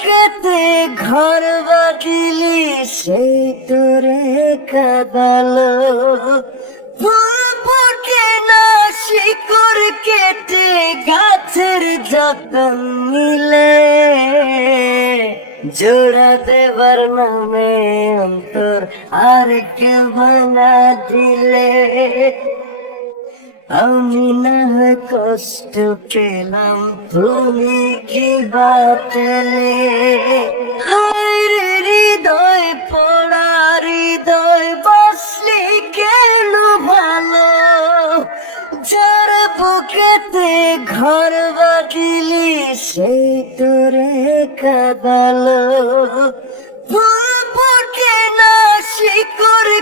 বুকেতে ঘর বাঁধিলি, সেই তোরে কাদালো। ফুল ফুটে না শিকড় কেটে গাছের যতন নিলে, জোড়া দেবার নামে অন্তর আর কেউ বানা দিলে। আমি না কষ্ট পেলাম, তুমি কি বাতলে হায় হৃদয়, পড়া হৃদয় বসলি কেন ভালো? যার বুকেতে ঘর বাঁধিলি সেই তোরে কাদালো। ফুল ফুটে না শিকড়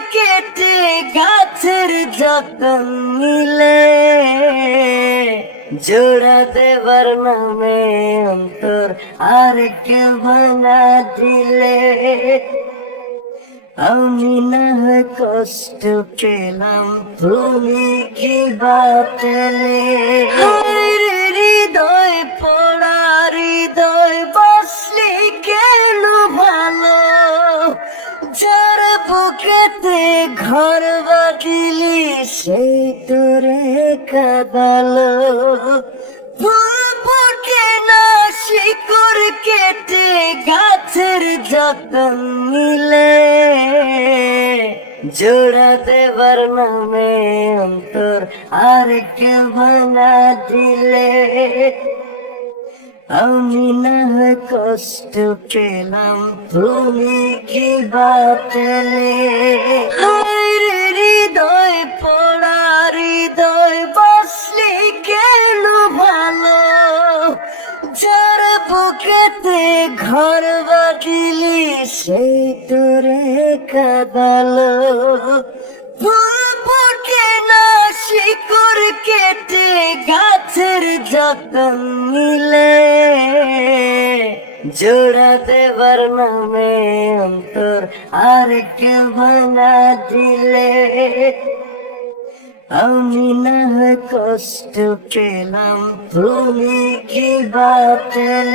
গাছের মিলে জোড়া দেবার নামে অন্তর আর কে বানা দিলে আমি না কষ্ট পেলাম তুমি কি বাতলে বুকেতে ঘর বাঁধিলি সেই তোরে কাদালো। ফুল না শিকড় কেটে গাছের যতন নিলে? জোড়া দেবার নামে অন্তর আর কেউ ভাঙা দিলে? আমি না কষ্ট পেলাম, তুমি কি বাতলে হৃদয় পড়া হৃদয় বসলি কেন ভালো? যার বুকেতে ঘর বাঁধিলি সেই তোরে কাদালো। কেটে গাছের যতন মিলে জোড়া দেবার নামে অন্তর আর কে ভাঙা দিলে। আমি না কষ্ট পেলাম, তুমি কি বাতলে